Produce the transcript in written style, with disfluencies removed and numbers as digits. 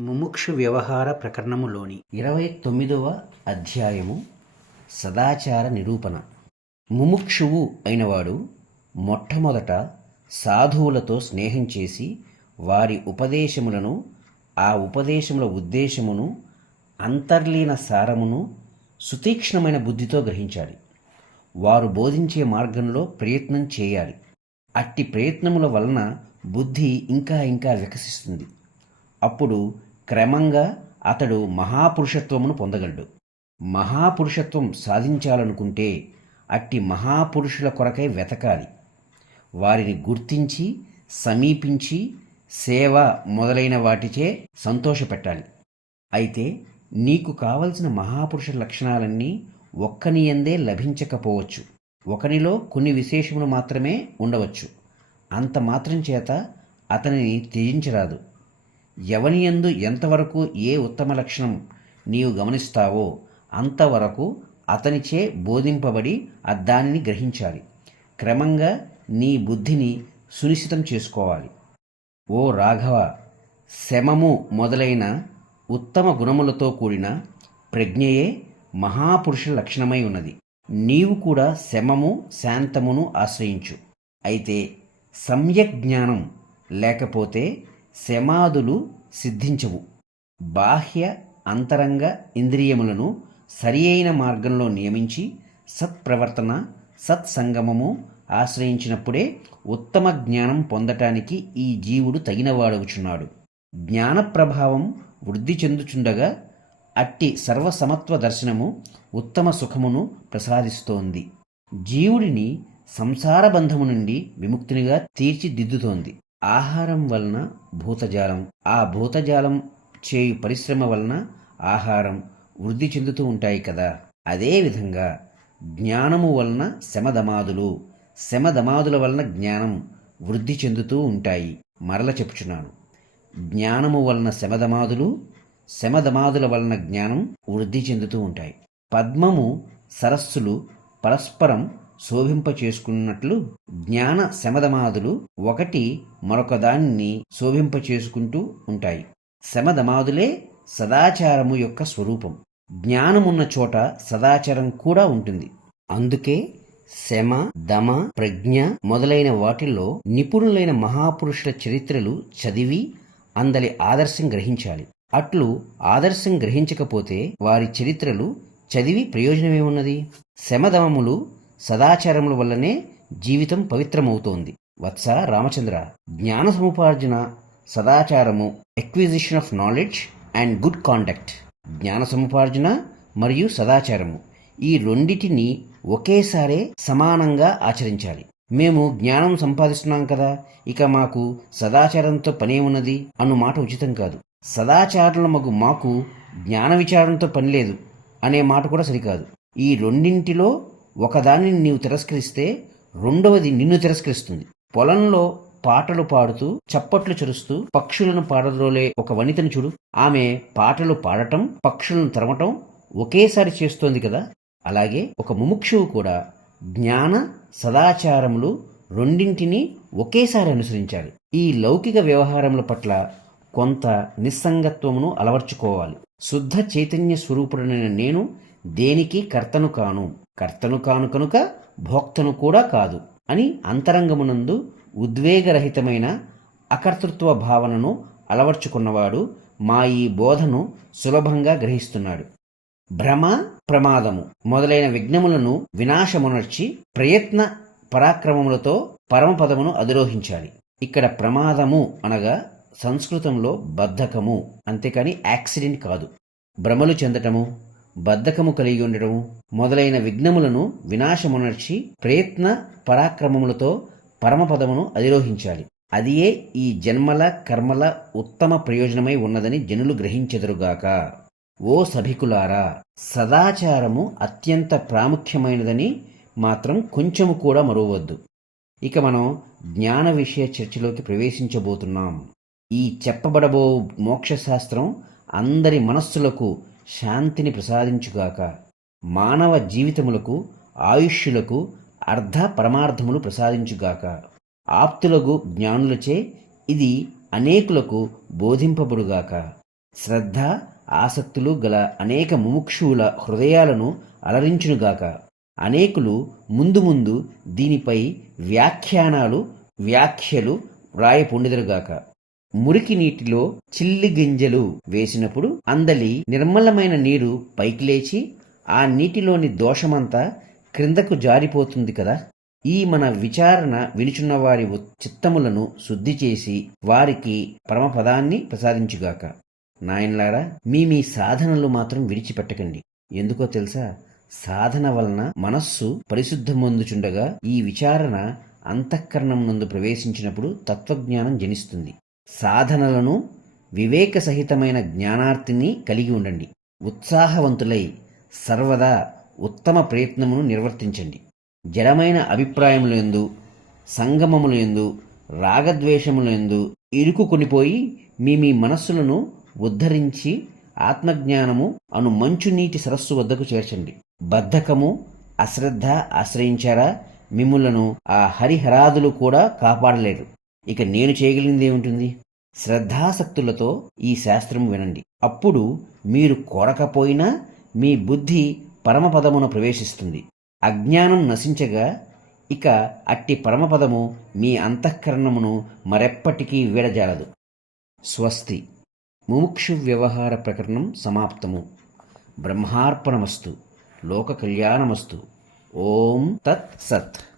ముముక్షు వ్యవహార ప్రకరణములోని 29వ అధ్యాయము సదాచార నిరూపణ. ముముక్షువు అయినవాడు మొట్టమొదట సాధువులతో స్నేహం చేసి వారి ఉపదేశములను, ఆ ఉపదేశముల ఉద్దేశమును, అంతర్లీన సారమును సుతీక్ష్ణమైన బుద్ధితో గ్రహించాలి. వారు బోధించే మార్గంలో ప్రయత్నం చేయాలి. అట్టి ప్రయత్నముల వలన బుద్ధి ఇంకా ఇంకా వికసిస్తుంది. అప్పుడు క్రమంగా అతడు మహాపురుషత్వమును పొందగలడు. మహాపురుషత్వం సాధించాలనుకుంటే అట్టి మహాపురుషుల కొరకై వెతకాలి. వారిని గుర్తించి, సమీపించి, సేవ మొదలైన వాటిచే సంతోషపెట్టాలి. అయితే నీకు కావలసిన మహాపురుష లక్షణాలన్నీ ఒక్కనియందే లభించకపోవచ్చు. ఒకనిలో కొన్ని విశేషములు మాత్రమే ఉండవచ్చు. అంత మాత్రం చేత అతనిని త్యజించరాదు. ఎవనియందు ఎంతవరకు ఏ ఉత్తమ లక్షణం నీవు గమనిస్తావో అంతవరకు అతనిచే బోధింపబడి దానిని గ్రహించాలి. క్రమంగా నీ బుద్ధిని సునిశ్చితం చేసుకోవాలి. ఓ రాఘవ, శమము మొదలైన ఉత్తమ గుణములతో కూడిన ప్రజ్ఞయే మహాపురుష లక్షణమై ఉన్నది. నీవు కూడా శమము, శాంతమును ఆశ్రయించు. అయితే సమ్యక్ జ్ఞానం లేకపోతే శమాదులు సిద్ధించవు. బాహ్య అంతరంగ ఇంద్రియములను సరి అయిన మార్గంలో నియమించి సత్ప్రవర్తన, సత్సంగమము ఆశ్రయించినప్పుడే ఉత్తమ జ్ఞానం పొందటానికి ఈ జీవుడు తగినవాడవుచున్నాడు. జ్ఞాన ప్రభావం వృద్ధి చెందుచుండగా అట్టి సర్వసమత్వ దర్శనము ఉత్తమ సుఖమును ప్రసాదిస్తోంది. జీవుడిని సంసార బంధము నుండి విముక్తినిగా తీర్చిదిద్దుతోంది. ఆహారం వలన భూతజాలం, ఆ భూతజాలం చేయు పరిశ్రమ వలన ఆహారం వృద్ధి చెందుతూ ఉంటాయి కదా. అదేవిధంగా జ్ఞానము వలన శమధమాదులు, శమధమాదుల వలన జ్ఞానం వృద్ధి చెందుతూ ఉంటాయి. మరల చెప్పుచున్నాను, జ్ఞానము వలన శమధమాదులు, శమధమాదుల వలన జ్ఞానం వృద్ధి చెందుతూ ఉంటాయి. పద్మము, సరస్సులు పరస్పరం శోభింప చేసుకున్నట్లు జ్ఞాన శమధమాదులు ఒకటి మరొకదాన్ని శోభింప చేసుకుంటూ ఉంటాయి. శమధమాదులే సదాచారము యొక్క స్వరూపం. జ్ఞానమున్న చోట సదాచారం కూడా ఉంటుంది. అందుకే శమ, దమ, ప్రజ్ఞ మొదలైన వాటిల్లో నిపుణులైన మహాపురుషుల చరిత్రలు చదివి అందలి ఆదర్శం గ్రహించాలి. అట్లు ఆదర్శం గ్రహించకపోతే వారి చరిత్రలు చదివి ప్రయోజనమేమున్నది? శమధమములు సదాచారముల వల్లనే జీవితం పవిత్రమవుతోంది. వత్స రామచంద్ర, జ్ఞాన సముపార్జన, సదాచారము, acquisition of knowledge and good conduct, జ్ఞాన సముపార్జన మరియు సదాచారము ఈ రెండిటిని ఒకేసారి సమానంగా ఆచరించాలి. మేము జ్ఞానం సంపాదిస్తున్నాం కదా, ఇక మాకు సదాచారంతో పనేమున్నది అను మాట ఉచితం కాదు. సదాచారులమగు మాకు జ్ఞాన విచారంతో పనిలేదు అనే మాట కూడా సరికాదు. ఈ రెండింటిలో ఒకదానిని నీవు తిరస్కరిస్తే రెండవది నిన్ను తిరస్కరిస్తుంది. పొలంలో పాటలు పాడుతూ చప్పట్లు చరుస్తూ పక్షులను పారద్రోలే ఒక వనితను చూడు. ఆమె పాటలు పాడటం, పక్షులను తరమటం ఒకేసారి చేస్తోంది కదా. అలాగే ఒక ముముక్షువు కూడా జ్ఞాన సదాచారములు రెండింటినీ ఒకేసారి అనుసరించాలి. ఈ లౌకిక వ్యవహారముల పట్ల కొంత నిస్సంగత్వమును అలవర్చుకోవాలి. శుద్ధ చైతన్య స్వరూపుడైన నేను దేనికి కర్తను కాను, కర్తను కాను కనుక భోక్తను కూడా కాదు అని అంతరంగమునందు ఉద్వేగరహితమైన అకర్తృత్వ భావనను అలవర్చుకున్నవాడు మా ఈ బోధను సులభంగా గ్రహిస్తున్నాడు. భ్రమ, ప్రమాదము మొదలైన విఘ్నములను వినాశమునర్చి ప్రయత్న పరాక్రమములతో పరమపదమును అధిరోహించాలి. ఇక్కడ ప్రమాదము అనగా సంస్కృతంలో బద్ధకము, అంతేకాని యాక్సిడెంట్ కాదు. భ్రమలు చెందటము, బద్ధకము కలిగి ఉండటము మొదలైన విఘ్నములను వినాశమునర్చి ప్రయత్న పరాక్రమములతో పరమపదమును అధిరోహించాలి. అదియే ఈ జన్మల కర్మల ఉత్తమ ప్రయోజనమై ఉన్నదని జనులు గ్రహించెదరుగాక. ఓ సభికులారా, సదాచారము అత్యంత ప్రాముఖ్యమైనదని మాత్రం కొంచెము కూడా మరువవద్దు. ఇక మనం జ్ఞాన విషయ చర్చలోకి ప్రవేశించబోతున్నాం. ఈ చెప్పబడబో మోక్షశాస్త్రం అందరి మనస్సులకు శాంతిని ప్రసాదించుగాక. మానవ జీవితములకు, ఆయుష్యులకు అర్ధ పరమార్థములు ప్రసాదించుగాక. ఆప్తులగు జ్ఞానులచే ఇది అనేకులకు బోధింపబడుగాక. శ్రద్ధ ఆసక్తులు గల అనేక ముముక్షువుల హృదయాలను అలరించునుగాక. అనేకులు ముందు ముందు దీనిపై వ్యాఖ్యలు వ్రాయపొండిదరుగాక. మురికి నీటిలో చిల్లి గింజలు వేసినప్పుడు అందలి నిర్మలమైన నీరు పైకి లేచి ఆ నీటిలోని దోషమంతా క్రిందకు జారిపోతుంది కదా. ఈ మన విచారణ వినుచున్న వారి చిత్తములను శుద్ధి చేసి వారికి పరమపదాన్ని ప్రసాదించుగాక. నాయనలారా, మీ సాధనలు మాత్రం విడిచిపెట్టకండి. ఎందుకో తెలుసా? సాధన వలన మనస్సు పరిశుద్ధమొందుచుండగా ఈ విచారణ అంతఃకరణం నందు ప్రవేశించినప్పుడు తత్వజ్ఞానం జనిస్తుంది. సాధనలను వివేక సహితమైన జ్ఞానార్తిని కలిగి ఉండండి. ఉత్సాహవంతులై సర్వదా ఉత్తమ ప్రయత్నమును నిర్వర్తించండి. జడమైన అభిప్రాయములందు, సంగమములందు, రాగద్వేషములందు ఇరుకు కొనిపోయి మీ మనస్సులను ఉద్ధరించి ఆత్మజ్ఞానము అను మంచునీటి సరస్సు వద్దకు చేర్చండి. బద్ధకము, అశ్రద్ధ ఆశ్రయించారా మిమ్ములను ఆ హరిహరాదులు కూడా కాపాడలేరు. ఇక నేను చేయగలిగింది ఏముంటుంది? శ్రద్ధాసక్తులతో ఈ శాస్త్రము వినండి. అప్పుడు మీరు కోరకపోయినా మీ బుద్ధి పరమపదమును ప్రవేశిస్తుంది. అజ్ఞానం నశించగా ఇక అట్టి పరమపదము మీ అంతఃకరణమును మరెప్పటికీ వీడజాలదు. స్వస్తి. ముముక్షు వ్యవహార ప్రకరణం సమాప్తము. బ్రహ్మార్పణమస్తు. లోక కళ్యాణమస్తు. ఓం తత్ సత్.